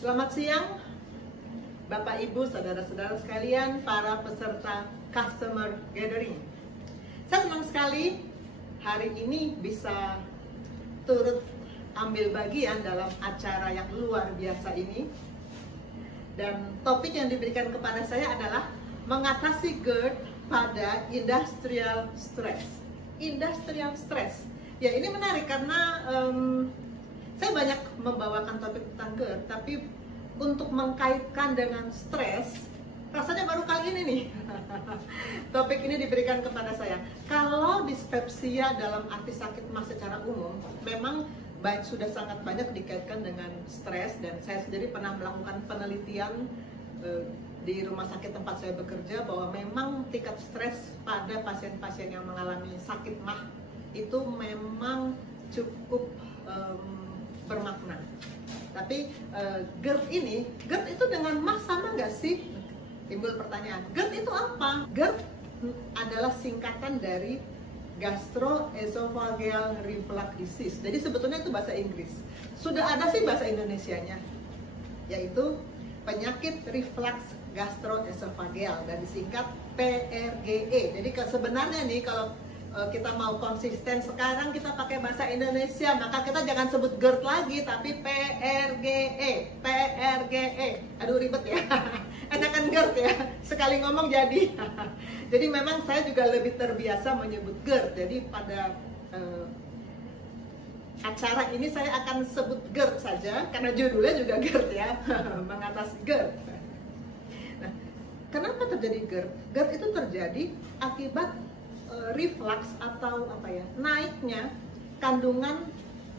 Selamat siang, Bapak Ibu, saudara-saudara sekalian, para peserta customer gathering. Saya senang sekali hari ini bisa turut ambil bagian dalam acara yang luar biasa ini. Dan topik yang diberikan kepada saya adalah mengatasi GERD pada industrial stress. Industrial stress. Ya, ini menarik karena saya banyak membawakan topik tentang GERD, tapi untuk mengkaitkan dengan stres, rasanya baru kali ini nih. Topik ini diberikan kepada saya. Kalau dispepsia dalam arti sakit mah secara umum, memang sudah sangat banyak dikaitkan dengan stres, dan saya sendiri pernah melakukan penelitian di rumah sakit tempat saya bekerja bahwa memang tingkat stres pada pasien-pasien yang mengalami sakit mah itu memang cukup bermakna. Tapi GERD itu dengan mah sama nggak sih? Timbul pertanyaan, GERD itu apa? GERD adalah singkatan dari gastroesophageal reflux disease. Jadi sebetulnya itu bahasa Inggris. Sudah ada sih bahasa Indonesianya, yaitu penyakit reflux gastroesophageal dan disingkat PRGE. Jadi sebenarnya nih, kalau kita mau konsisten sekarang kita pakai bahasa Indonesia, maka kita jangan sebut GERD lagi, tapi PRGE. Aduh, ribet ya. Enakan GERD ya, sekali ngomong jadi. Jadi memang saya juga lebih terbiasa menyebut GERD. Jadi pada acara ini saya akan sebut GERD saja, karena judulnya juga GERD ya. Mengatasi GERD. Nah, kenapa terjadi GERD? GERD itu terjadi akibat reflux atau naiknya kandungan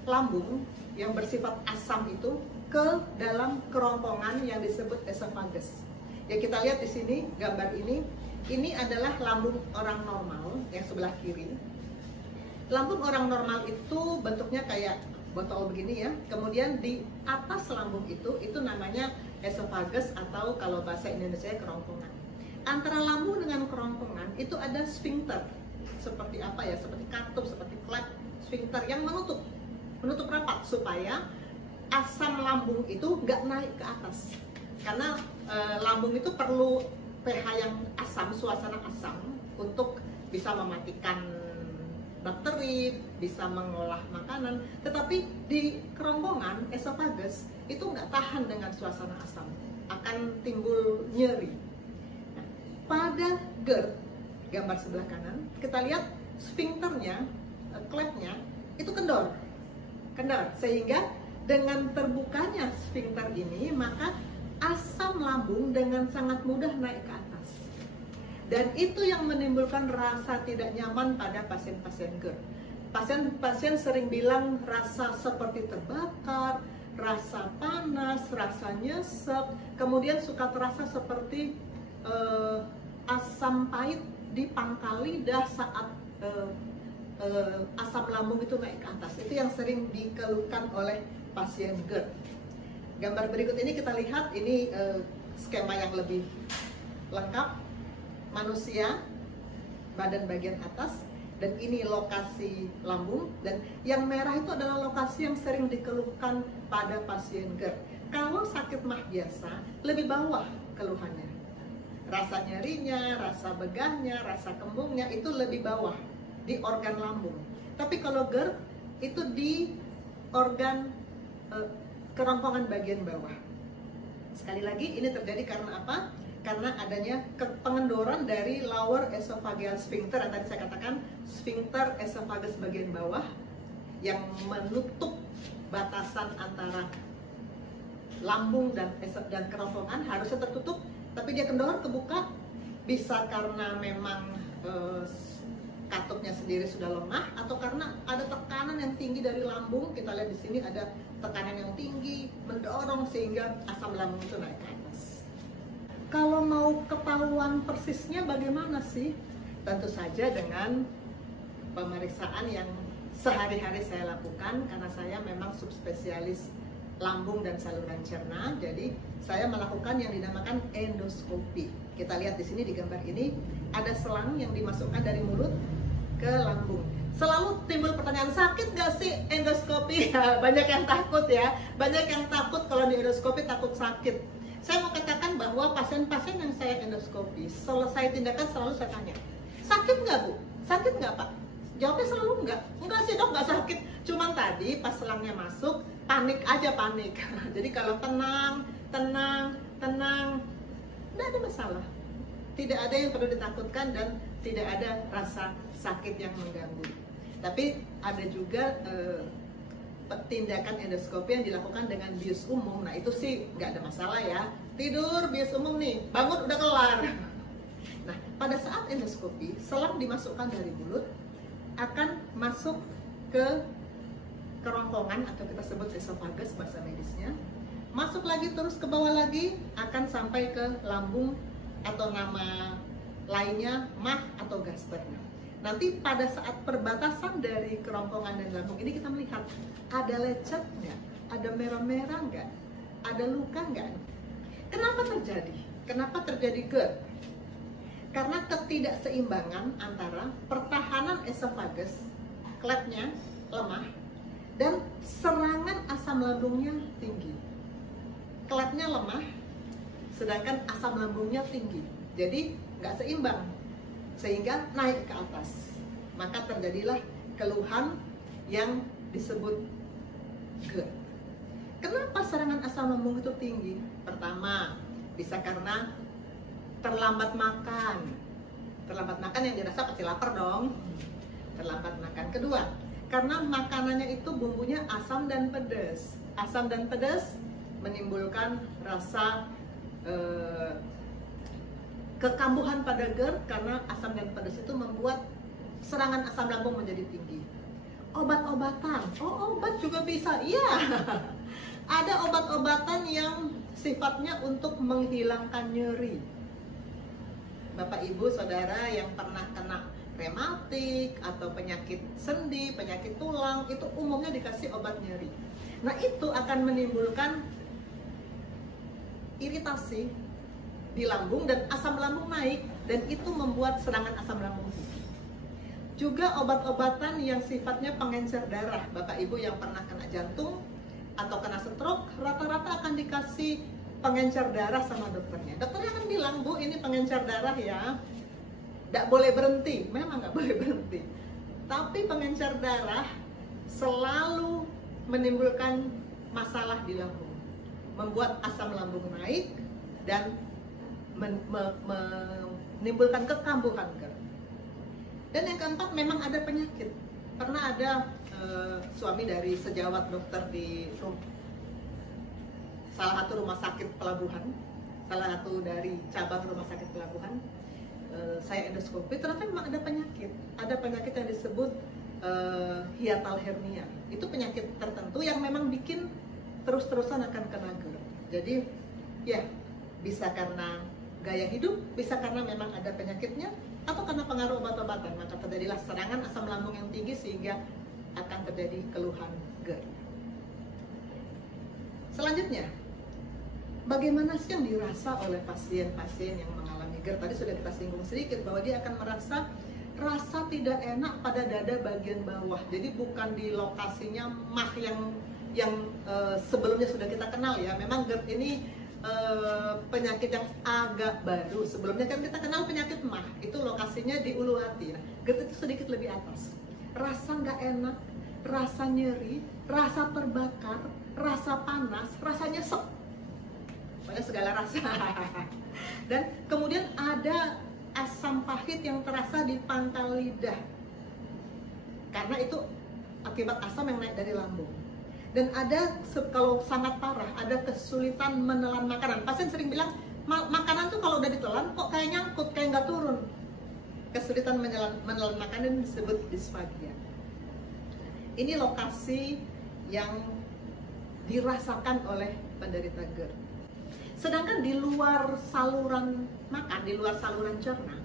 lambung yang bersifat asam itu ke dalam kerongkongan yang disebut esophagus. Ya, kita lihat di sini gambar ini adalah lambung orang normal yang sebelah kiri. Lambung orang normal itu bentuknya kayak botol begini ya. Kemudian di atas lambung itu namanya esophagus, atau kalau bahasa Indonesia kerongkongan. Antara lambung dengan kerongkongan itu ada sphincter. Seperti apa ya? Seperti katup, seperti klep, sphincter yang menutup rapat supaya asam lambung itu nggak naik ke atas. Karena lambung itu perlu pH yang asam, suasana asam, untuk bisa mematikan bakteri, bisa mengolah makanan. Tetapi di kerongkongan esophagus itu nggak tahan dengan suasana asam, akan timbul nyeri. Nah, pada GERD, gambar sebelah kanan, kita lihat sphincternya, klepnya itu kendor, sehingga dengan terbukanya sphincter ini, maka asam lambung dengan sangat mudah naik ke atas. Dan itu yang menimbulkan rasa tidak nyaman pada pasien-pasien GERD. Pasien-pasien sering bilang rasa seperti terbakar, rasa panas, rasa nyesek, kemudian suka terasa seperti asam pahit di pangkal lidah saat asam lambung itu naik ke atas. Itu yang sering dikeluhkan oleh pasien GERD. Gambar berikut ini kita lihat, ini skema yang lebih lengkap. Manusia, badan bagian atas, dan ini lokasi lambung, dan yang merah itu adalah lokasi yang sering dikeluhkan pada pasien GERD. Kalau sakit mah biasa, lebih bawah keluhannya. Rasa nyerinya, rasa begahnya, rasa kembungnya itu lebih bawah di organ lambung. Tapi kalau GERD itu di organ kerongkongan bagian bawah. Sekali lagi, ini terjadi karena apa? Karena adanya pengendoran dari lower esophageal sphincter, yang tadi saya katakan sphincter esophagus bagian bawah yang menutup batasan antara lambung dan kerongkongan, harusnya tertutup, tapi dia kendor, kebuka. Bisa karena memang katupnya sendiri sudah lemah, atau karena ada tekanan yang tinggi dari lambung. Kita lihat di sini ada tekanan yang tinggi mendorong sehingga asam lambung itu naik ke atas. Kalau mau ketahuan persisnya bagaimana sih? Tentu saja dengan pemeriksaan yang sehari-hari saya lakukan, karena saya memang subspesialis lambung dan saluran cerna. Jadi saya melakukan yang dinamakan endoskopi. Kita lihat di sini di gambar ini ada selang yang dimasukkan dari mulut ke lambung. Selalu timbul pertanyaan, sakit nggak sih endoskopi? Banyak yang takut ya, banyak yang takut kalau di endoskopi, takut sakit. Saya mau katakan bahwa pasien-pasien yang saya endoskopi, selesai tindakan selalu saya tanya, sakit nggak Bu? Sakit nggak Pak? Jawabnya selalu enggak sih dok, nggak sakit. Cuman tadi pas selangnya masuk, panik aja, panik. Jadi kalau tenang, nggak ada masalah. Tidak ada yang perlu ditakutkan dan tidak ada rasa sakit yang mengganggu. Tapi ada juga tindakan endoskopi yang dilakukan dengan bius umum. Nah itu sih nggak ada masalah ya. Tidur bius umum nih, bangun udah kelar. Nah pada saat endoskopi, selang dimasukkan dari mulut akan masuk ke kerongkongan atau kita sebut esophagus bahasa medisnya. Masuk lagi terus ke bawah lagi akan sampai ke lambung atau nama lainnya mah atau gaster. Nanti pada saat perbatasan dari kerongkongan dan lambung ini kita melihat ada lecet nggak, ada merah-merah nggak, ada luka nggak. Kenapa terjadi? Kenapa terjadi GERD? Karena ketidakseimbangan antara pertahanan esophagus, klepnya lemah, dan serangan asam lambungnya tinggi. Klepnya lemah, sedangkan asam lambungnya tinggi. Jadi nggak seimbang, sehingga naik ke atas. Maka terjadilah keluhan yang disebut GERD. Kenapa serangan asam lambung itu tinggi? Pertama, bisa karena terlambat makan. Terlambat makan yang dirasa pasti lapar dong. Terlambat makan. Kedua, karena makanannya itu bumbunya asam dan pedas. Asam dan pedas menimbulkan rasa kekambuhan pada GERD karena asam dan pedas itu membuat serangan asam lambung menjadi tinggi. Obat-obatan, obat juga bisa, iya. Ada obat-obatan yang sifatnya untuk menghilangkan nyeri. Bapak Ibu Saudara yang pernah kena rematik atau penyakit sendi, penyakit tulang, itu umumnya dikasih obat nyeri. Nah itu akan menimbulkan iritasi di lambung dan asam lambung naik, dan itu membuat serangan asam lambung tinggi. Juga obat-obatan yang sifatnya pengencer darah. Bapak Ibu yang pernah kena jantung atau kena stroke, rata-rata akan dikasih pengencer darah sama dokternya. Dokternya akan bilang, Bu ini pengencer darah ya, nggak boleh berhenti. Memang nggak boleh berhenti. Tapi pengencer darah selalu menimbulkan masalah di lambung, membuat asam lambung naik dan menimbulkan kekambuhan GERD. Dan yang keempat, memang ada penyakit. Pernah ada suami dari sejawat dokter di salah satu rumah sakit pelabuhan, salah satu dari cabang rumah sakit pelabuhan, saya endoskopi, ternyata memang ada penyakit yang disebut hiatal hernia. Itu penyakit tertentu yang memang bikin terus-terusan akan kena GERD. Jadi ya bisa karena gaya hidup, bisa karena memang ada penyakitnya, atau karena pengaruh obat-obatan, maka terjadilah serangan asam lambung yang tinggi sehingga akan terjadi keluhan GERD. Selanjutnya, bagaimana sih yang dirasa oleh pasien-pasien yang mengalami GERD? Tadi sudah kita singgung sedikit bahwa dia akan merasa rasa tidak enak pada dada bagian bawah. Jadi bukan di lokasinya mah yang sebelumnya sudah kita kenal ya. Memang GERD ini penyakit yang agak baru. Sebelumnya kan kita kenal penyakit mah, itu lokasinya di ulu hati. Nah, GERD itu sedikit lebih atas. Rasa nggak enak, rasa nyeri, rasa terbakar, rasa panas, rasa nyesek, banyak segala rasa. Dan kemudian ada asam pahit yang terasa di pangkal lidah, karena itu akibat asam yang naik dari lambung. Dan ada, kalau sangat parah, ada kesulitan menelan makanan. Pasien sering bilang, makanan tuh kalau udah ditelan kok kayak nyangkut, kayak nggak turun. Kesulitan menelan makanan disebut disfagia. Ini lokasi yang dirasakan oleh penderita GERD. Sedangkan di luar saluran makan, di luar saluran cerna,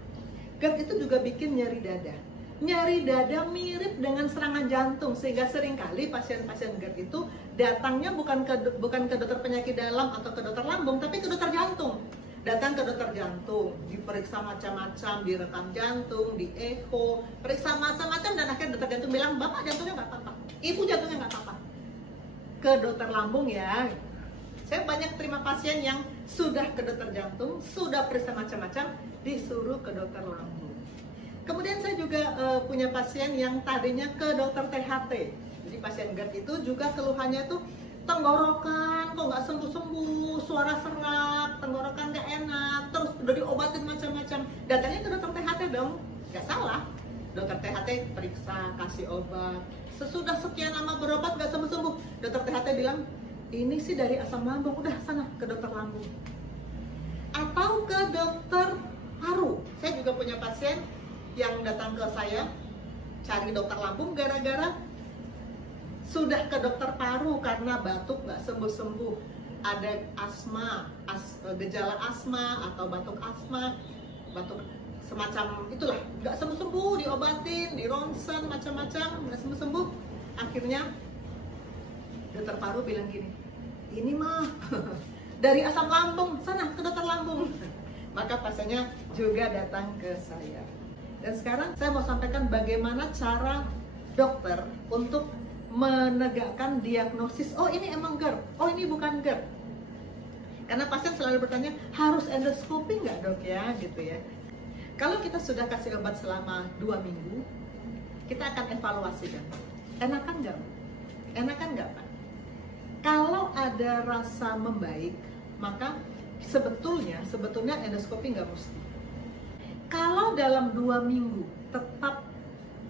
GERD itu juga bikin nyeri dada. Nyeri dada mirip dengan serangan jantung, sehingga seringkali pasien-pasien GERD itu datangnya bukan ke dokter penyakit dalam atau ke dokter lambung, tapi ke dokter jantung. datang ke dokter jantung, diperiksa macam-macam, direkam jantung, di echo, periksa macam-macam, dan akhirnya dokter jantung bilang, bapak jantungnya nggak apa-apa, ibu jantungnya nggak apa-apa. Ke dokter lambung ya. Saya banyak terima pasien yang sudah ke dokter jantung, sudah periksa macam-macam, disuruh ke dokter lambung. Kemudian saya juga punya pasien yang tadinya ke dokter THT. Jadi pasien GERD itu juga keluhannya tuh tenggorokan, kok nggak sembuh-sembuh, suara serak, tenggorokan nggak enak, terus udah diobatin macam-macam. Datangnya ke dokter THT dong, nggak salah. Dokter THT periksa, kasih obat. Sesudah sekian lama berobat nggak sembuh-sembuh, dokter THT bilang, ini sih dari asam lambung, udah sana ke dokter lambung. Atau ke dokter paru. Saya juga punya pasien yang datang ke saya, cari dokter lambung gara-gara sudah ke dokter paru karena batuk nggak sembuh-sembuh, ada asma, gejala asma atau batuk asma, batuk semacam itulah, nggak sembuh-sembuh, diobatin, di ronsen macam-macam, nggak sembuh-sembuh. Akhirnya dokter paru bilang gini, ini mah dari asam lambung, sana ke dokter lambung. Maka pasiennya juga datang ke saya. Dan sekarang saya mau sampaikan bagaimana cara dokter untuk menegakkan diagnosis, oh ini emang GERD, oh ini bukan GERD. Karena pasien selalu bertanya, harus endoskopi nggak dok ya, gitu ya. Kalau kita sudah kasih obat selama 2 minggu, kita akan evaluasi kan, enakan nggak? Enakan nggak Pak? Kalau ada rasa membaik, maka sebetulnya endoskopi nggak mesti. Kalau dalam 2 minggu tetap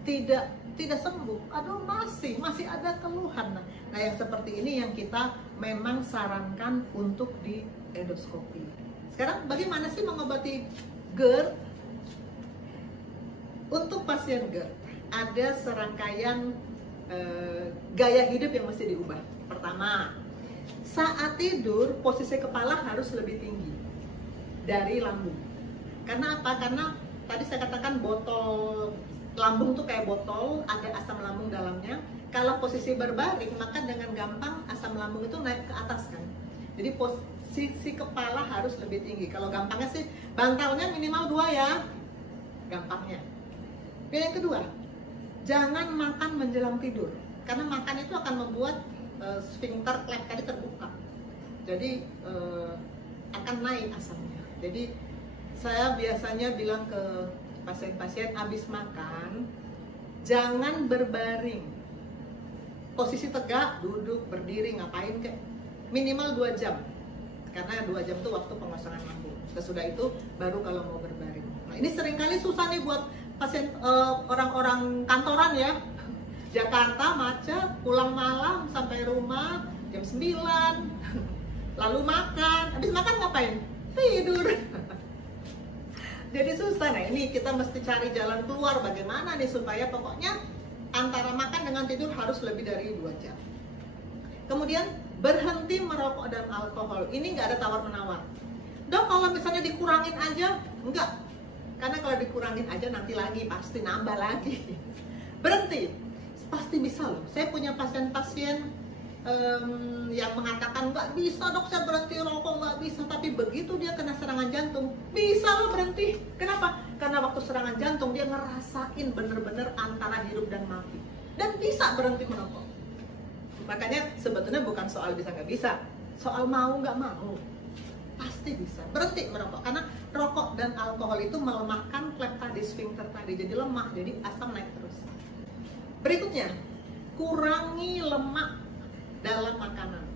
tidak sembuh, aduh masih ada keluhan. Nah yang seperti ini yang kita memang sarankan untuk di endoskopi. Sekarang bagaimana sih mengobati GERD? Untuk pasien GERD ada serangkaian gaya hidup yang mesti diubah. Pertama, saat tidur posisi kepala harus lebih tinggi dari lambung. Karena apa? Karena tadi saya katakan botol lambung tuh kayak botol, ada asam lambung dalamnya. Kalau posisi berbaring, maka dengan gampang asam lambung itu naik ke atas kan. Jadi posisi kepala harus lebih tinggi. Kalau gampangnya sih bantalnya minimal 2 ya, gampangnya. Yang kedua, jangan makan menjelang tidur, karena makan itu akan membuat sphincter cleft tadi terbuka. Jadi akan naik asamnya. Jadi saya biasanya bilang ke pasien-pasien habis makan, jangan berbaring. Posisi tegak, duduk, berdiri, ngapain kek. Minimal 2 jam. Karena 2 jam itu waktu pengosongan lambung. Sesudah itu baru kalau mau berbaring. Nah, ini seringkali susah nih buat pasien orang-orang kantoran ya. Jakarta macet, pulang malam sampai rumah jam 9. Lalu makan. Habis makan ngapain? Tidur. Jadi susah. Nah ini kita mesti cari jalan keluar bagaimana nih supaya pokoknya antara makan dengan tidur harus lebih dari 2 jam. Kemudian berhenti merokok dan alkohol. Ini nggak ada tawar-menawar. Dok kalau misalnya dikurangin aja, enggak. Karena kalau dikurangin aja nanti lagi pasti nambah lagi. Berhenti, pasti bisa loh. Saya punya pasien-pasien yang mengatakan nggak bisa dok saya berhenti rokok, nggak bisa, tapi begitu dia kena serangan jantung bisa loh berhenti. Kenapa? Karena waktu serangan jantung dia ngerasain bener-bener antara hidup dan mati dan bisa berhenti merokok. Makanya sebetulnya bukan soal bisa nggak bisa, soal mau nggak mau, pasti bisa berhenti merokok. Karena rokok dan alkohol itu melemahkan cleft tadi, sphincter tadi, jadi lemah, jadi asam naik terus. Berikutnya, kurangi lemak dalam makanan.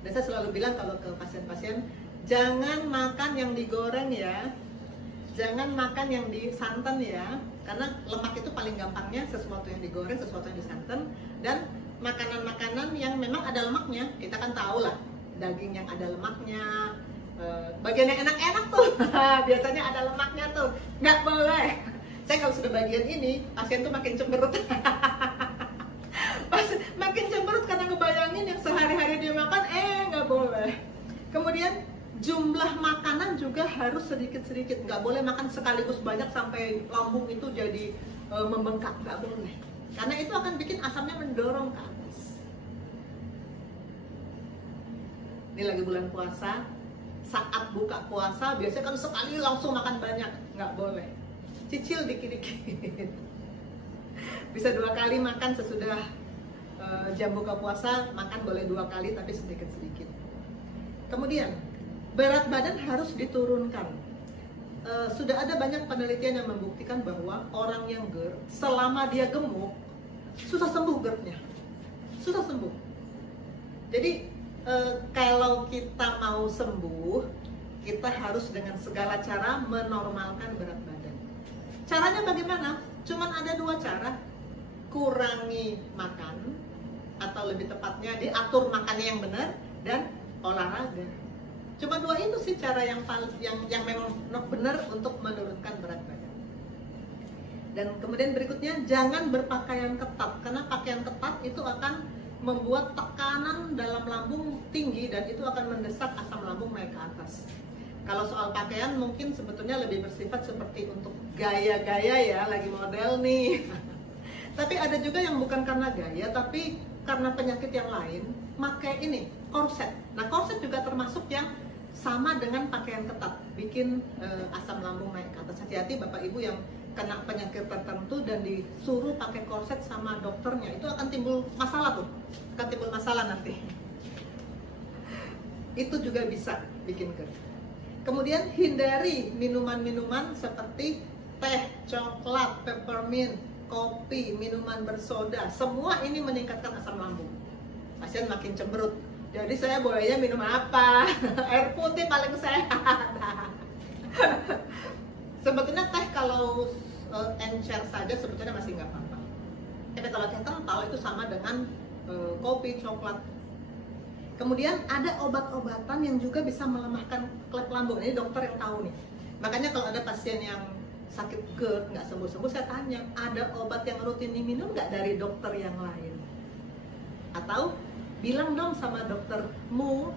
Dan saya selalu bilang kalau ke pasien-pasien, jangan makan yang digoreng ya, jangan makan yang disantan ya, karena lemak itu paling gampangnya sesuatu yang digoreng, sesuatu yang disantan. Dan makanan-makanan yang memang ada lemaknya, kita kan tahu lah, daging yang ada lemaknya, bagian yang enak-enak tuh biasanya ada lemaknya tuh, nggak boleh. Saya kalau sudah bagian ini, pasien tuh makin cemberut. Makin cemberut karena ngebayangin yang sehari-hari dia makan, nggak boleh. Kemudian jumlah makanan juga harus sedikit-sedikit, nggak boleh makan sekaligus banyak sampai lambung itu jadi membengkak, nggak boleh. Karena itu akan bikin asamnya mendorong ke atas. Ini lagi bulan puasa, saat buka puasa biasanya kan sekali langsung makan banyak, nggak boleh. Cicil dikit-dikit. Bisa 2 kali makan sesudah jam buka puasa, makan boleh 2 kali tapi sedikit-sedikit. Kemudian berat badan harus diturunkan. Sudah ada banyak penelitian yang membuktikan bahwa orang yang GERD selama dia gemuk susah sembuh GERD-nya, susah sembuh. Jadi kalau kita mau sembuh, kita harus dengan segala cara menormalkan berat badan. Caranya bagaimana? Cuman ada 2 cara. Kurangi makan, atau lebih tepatnya diatur makannya yang benar, dan olahraga. Cuma 2 itu sih cara yang memang benar untuk menurunkan berat badan. Dan kemudian berikutnya, jangan berpakaian ketat, karena pakaian ketat itu akan membuat tekanan dalam lambung tinggi dan itu akan mendesak asam lambung naik ke atas. Kalau soal pakaian mungkin sebetulnya lebih bersifat seperti untuk gaya-gaya ya, lagi model nih. Tapi ada juga yang bukan karena gaya, tapi karena penyakit yang lain, pakai ini, korset. Nah, korset juga termasuk yang sama dengan pakaian ketat, bikin asam lambung naik ke atas. Hati-hati Bapak Ibu yang kena penyakit tertentu dan disuruh pakai korset sama dokternya, itu akan timbul masalah tuh, akan timbul masalah nanti. Itu juga bisa bikin GERD. Kemudian hindari minuman-minuman seperti teh, coklat, peppermint, kopi, minuman bersoda. Semua ini meningkatkan asam lambung. Pasien makin cemberut. Jadi saya bolehnya minum apa? Air putih paling sehat. Sebetulnya teh kalau encer saja sebetulnya masih nggak apa-apa. Tapi kalau teh kental itu sama dengan kopi, coklat. Kemudian ada obat-obatan yang juga bisa melemahkan klep lambung. Ini dokter yang tahu nih. Makanya kalau ada pasien yang sakit GERD nggak sembuh-sembuh, saya tanya, ada obat yang rutin diminum nggak dari dokter yang lain? Atau bilang dong sama doktermu,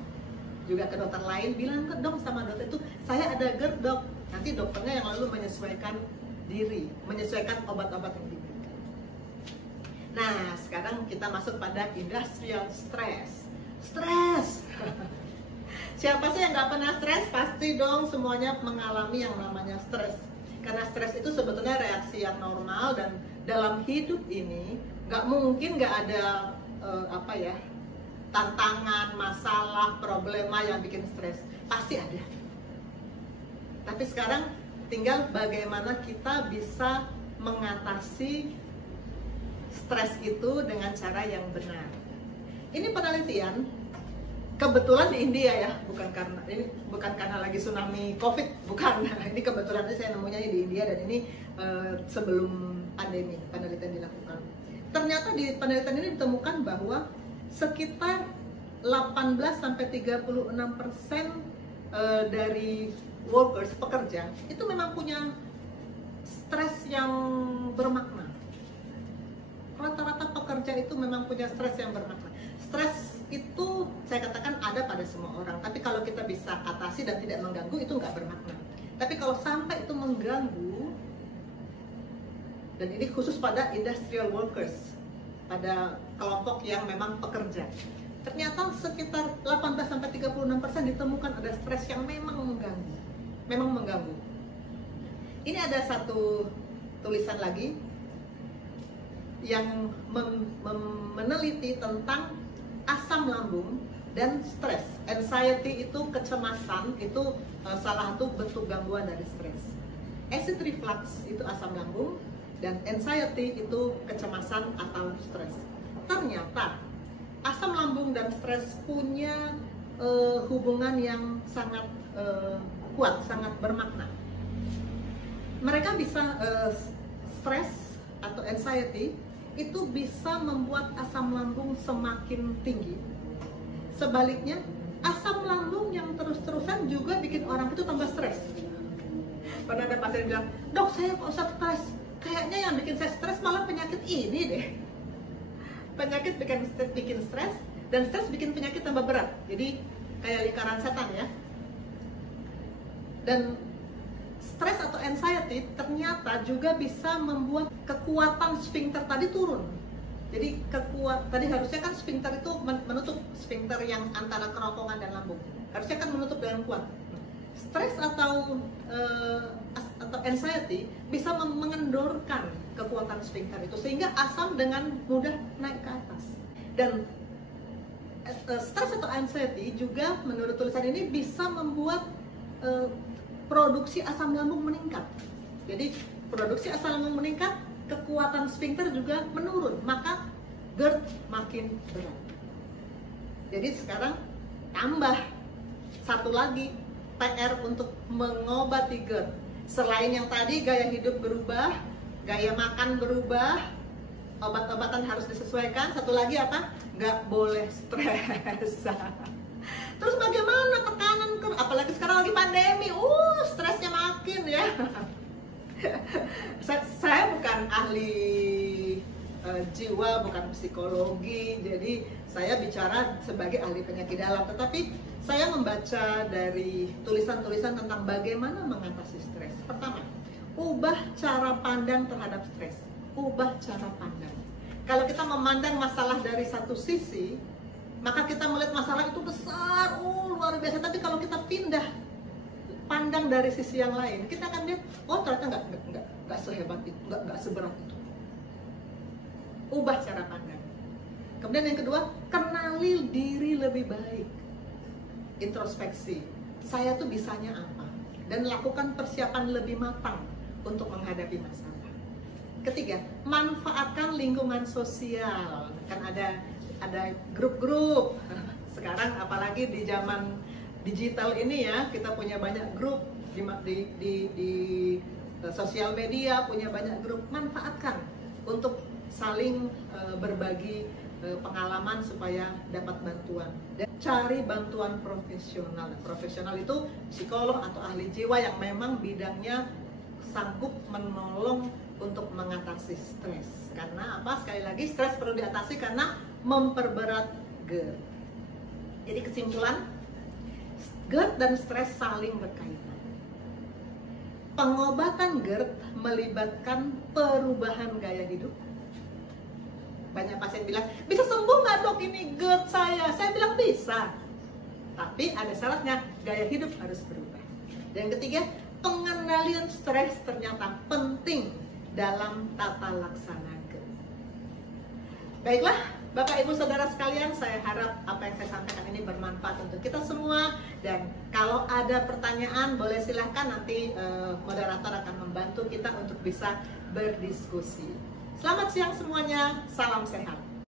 juga ke dokter lain, bilang dong sama dokter itu, saya ada GERD dok. Nanti dokternya yang lalu menyesuaikan diri, menyesuaikan obat-obat yang diberikan. Nah, sekarang kita masuk pada industrial stress. Stres. Siapa sih yang nggak pernah stres? Pasti dong semuanya mengalami yang namanya stres. Karena stres itu sebetulnya reaksi yang normal dan dalam hidup ini nggak mungkin nggak ada tantangan, masalah, problema yang bikin stres. Pasti ada. Tapi sekarang tinggal bagaimana kita bisa mengatasi stres itu dengan cara yang benar. Ini penelitian kebetulan di India ya, bukan karena lagi tsunami COVID, bukan. Ini kebetulan saya nemunya di India dan ini sebelum pandemi penelitian dilakukan. Ternyata di penelitian ini ditemukan bahwa sekitar 18-36% dari workers, pekerja, itu memang punya stres yang bermakna. Rata-rata pekerja itu memang punya stres yang bermakna. Stres itu saya katakan ada pada semua orang, tapi kalau kita bisa atasi dan tidak mengganggu itu nggak bermakna. Tapi kalau sampai itu mengganggu, dan ini khusus pada industrial workers, pada kelompok yang memang pekerja, ternyata sekitar 18-36% ditemukan ada stres yang memang mengganggu. Ini ada satu tulisan lagi yang meneliti tentang asam lambung dan stres. Anxiety itu kecemasan, itu salah satu bentuk gangguan dari stres. Acid reflux itu asam lambung dan anxiety itu kecemasan atau stres. Ternyata asam lambung dan stres punya hubungan yang sangat kuat, sangat bermakna. Mereka bisa stres atau anxiety itu bisa membuat asam lambung semakin tinggi. Sebaliknya, asam lambung yang terus-terusan juga bikin orang itu tambah stres. Pernah ada pasien bilang, dok saya kok stres, kayaknya yang bikin saya stres malah penyakit ini deh. Penyakit bikin stres, dan stres bikin penyakit tambah berat. Jadi kayak lingkaran setan ya. Dan stres atau anxiety ternyata juga bisa membuat kekuatan sphincter tadi turun. Jadi tadi harusnya kan sphincter itu menutup sphincter yang antara kerongkongan dan lambung. harusnya kan menutup dengan kuat. Stres atau anxiety bisa mengendorkan kekuatan sphincter itu, sehingga asam dengan mudah naik ke atas. Dan stres atau anxiety juga menurut tulisan ini bisa membuat produksi asam lambung meningkat. Jadi produksi asam lambung meningkat, kekuatan sphincter juga menurun, maka GERD makin berat. Jadi sekarang tambah satu lagi PR untuk mengobati GERD. Selain yang tadi gaya hidup berubah, gaya makan berubah, obat-obatan harus disesuaikan. Satu lagi apa? Nggak boleh stres. Terus bagaimana tekanan GERD? Apalagi sekarang lagi pandemi, stresnya makin ya. Saya bukan ahli jiwa, bukan psikologi, jadi saya bicara sebagai ahli penyakit dalam. Tetapi saya membaca dari tulisan-tulisan tentang bagaimana mengatasi stres. Pertama, ubah cara pandang terhadap stres. Ubah cara pandang. Kalau kita memandang masalah dari satu sisi, maka kita melihat masalah itu besar, luar biasa. Tapi kalau kita pindah pandang dari sisi yang lain, kita akan lihat, ternyata nggak sehebat itu, nggak seberat itu. Ubah cara pandang. Kemudian yang kedua, kenali diri lebih baik. Introspeksi. Saya tuh bisanya apa? Dan lakukan persiapan lebih matang untuk menghadapi masalah. Ketiga, manfaatkan lingkungan sosial. Kan ada grup-grup. Sekarang apalagi di zaman digital ini ya, kita punya banyak grup di sosial media, punya banyak grup. Manfaatkan untuk saling berbagi pengalaman supaya dapat bantuan. Dan cari bantuan profesional. Profesional itu psikolog atau ahli jiwa yang memang bidangnya sanggup menolong untuk mengatasi stres. Karena apa? Sekali lagi, stres perlu diatasi karena memperberat GERD. Jadi kesimpulan, GERD dan stres saling berkaitan. Pengobatan GERD melibatkan perubahan gaya hidup. Banyak pasien bilang, bisa sembuh nggak dok ini GERD saya? Saya bilang bisa. Tapi ada syaratnya, gaya hidup harus berubah. Dan yang ketiga, pengendalian stres ternyata penting dalam tata laksana GERD. Baiklah, Bapak Ibu Saudara sekalian, saya harap apa yang saya sampaikan ini bermanfaat untuk kita semua. Dan kalau ada pertanyaan, boleh silahkan, nanti moderator akan membantu kita untuk bisa berdiskusi. Selamat siang semuanya, salam sehat.